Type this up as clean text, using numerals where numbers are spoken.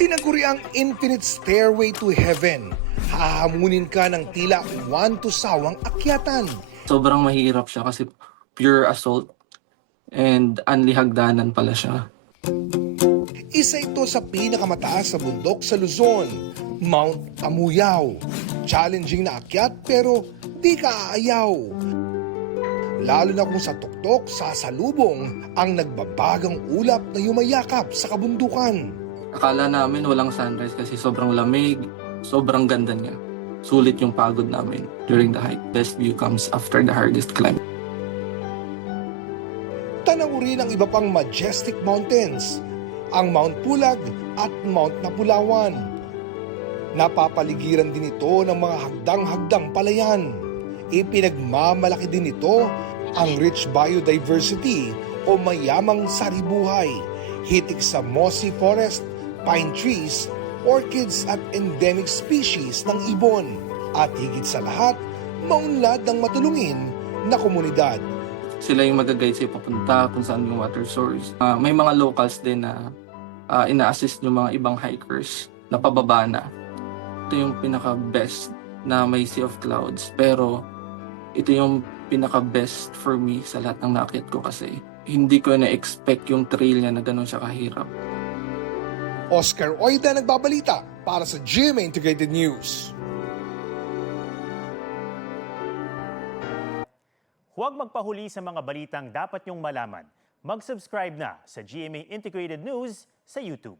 Tinaguri ang Infinite Stairway to Heaven. Hahamunin ka ng tila 1 to sawang akyatan. Sobrang mahirap siya kasi pure assault and unli hagdanan pala siya. Isa ito sa pinakamataas na bundok sa Luzon, Mount Amuyao. Challenging na akyat pero di ka aayaw. Lalo na kung sa tuktok, sasalubong ang nagbabagang ulap na yumayakap sa kabundukan. Akala namin walang sunrise kasi sobrang lamig, sobrang ganda niya. Sulit yung pagod namin during the hike. Best view comes after the hardest climb. Tanaw rin ang iba pang majestic mountains, ang Mount Pulag at Mount Napulawan. Napapaligiran din ito ng mga hagdang-hagdang palayan. Ipinagmamalaki din ito ang rich biodiversity o mayamang saribuhay, hitik sa mossy forest, pine trees, orchids at endemic species ng ibon. At higit sa lahat, maunlad ng matulungin na komunidad. Sila yung mag-guide sa'yo papunta kung saan yung water source. May mga locals din na ina-assist yung mga ibang hikers na pababa na. Ito yung pinaka-best na may sea of clouds. Pero ito yung pinaka-best for me sa lahat ng nakit ko kasi hindi ko na-expect yung trail niya na ganun siya kahirap. Oscar Oida nagbabalita para sa GMA Integrated News. Huwag magpahuli sa mga balitang dapat niyong malaman. Mag-subscribe na sa GMA Integrated News sa YouTube.